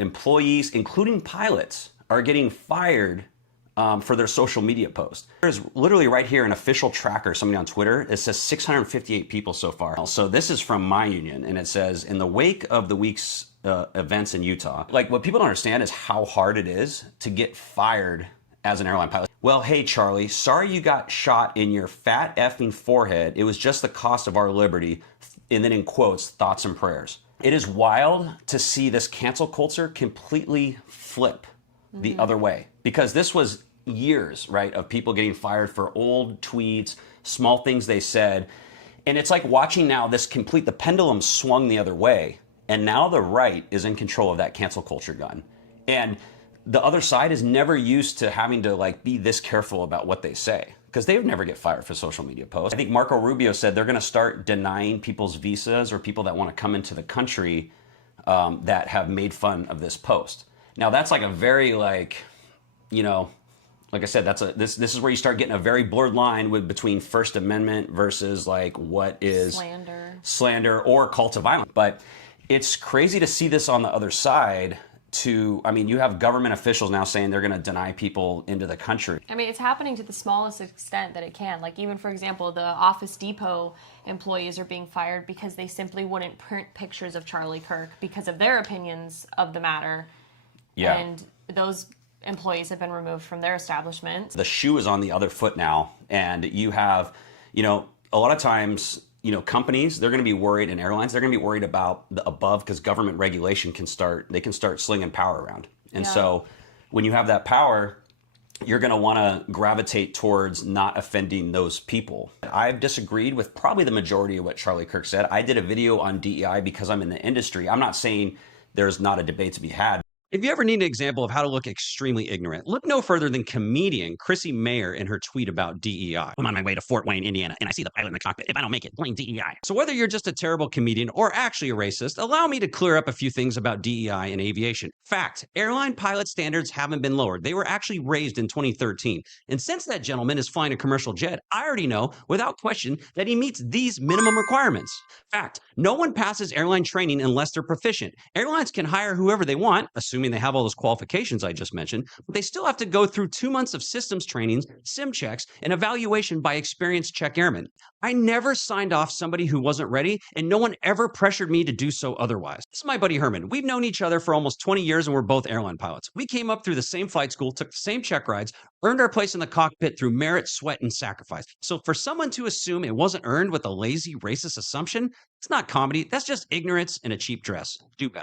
Employees, including pilots, are getting fired for their social media posts. There's literally right here an official tracker, somebody on Twitter, it says 658 people so far. So this is from my union, and it says, in the wake of the week's events in Utah, like what people don't understand is how hard it is to get fired as an airline pilot. Well, hey, Charlie, sorry you got shot in your fat effing forehead. It was just the cost of our liberty. And then in quotes, thoughts and prayers. It is wild to see this cancel culture completely flip the other way, because this was years, right, of people getting fired for old tweets, small things they said. And it's like watching now the pendulum swung the other way. And now the right is in control of that cancel culture gun. And the other side is never used to having to like be this careful about what they say, because they would never get fired for social media posts. I think Marco Rubio said they're going to start denying people's visas or people that want to come into the country that have made fun of this post. Now that's like a very like I said, this is where you start getting a very blurred line between First Amendment versus like what is slander or call to violence. But it's crazy to see this on the other side. You have government officials now saying they're going to deny people into the country. I mean, it's happening to the smallest extent that it can. Like even, for example, the Office Depot employees are being fired because they simply wouldn't print pictures of Charlie Kirk because of their opinions of the matter. Yeah. And those employees have been removed from their establishment. The shoe is on the other foot now. And you have, a lot of times, companies, they're going to be worried, and airlines, they're going to be worried about the above, because government regulation can start slinging power around. And so when you have that power, you're going to want to gravitate towards not offending those people. I've disagreed with probably the majority of what Charlie Kirk said. I did a video on DEI because I'm in the industry. I'm not saying there's not a debate to be had. If you ever need an example of how to look extremely ignorant, look no further than comedian Chrissy Mayer in her tweet about DEI. I'm on my way to Fort Wayne, Indiana, and I see the pilot in the cockpit. If I don't make it, blame DEI. So whether you're just a terrible comedian or actually a racist, allow me to clear up a few things about DEI in aviation. Fact, airline pilot standards haven't been lowered. They were actually raised in 2013. And since that gentleman is flying a commercial jet, I already know without question that he meets these minimum requirements. Fact, no one passes airline training unless they're proficient. Airlines can hire whoever they want, assuming they have all those qualifications I just mentioned, but they still have to go through 2 months of systems trainings, sim checks, and evaluation by experienced check airmen. I never signed off somebody who wasn't ready, and no one ever pressured me to do so otherwise. This is my buddy Herman. We've known each other for almost 20 years, and we're both airline pilots. We came up through the same flight school, took the same check rides, earned our place in the cockpit through merit, sweat, and sacrifice. So for someone to assume it wasn't earned with a lazy, racist assumption, it's not comedy. That's just ignorance and a cheap dress. Do better.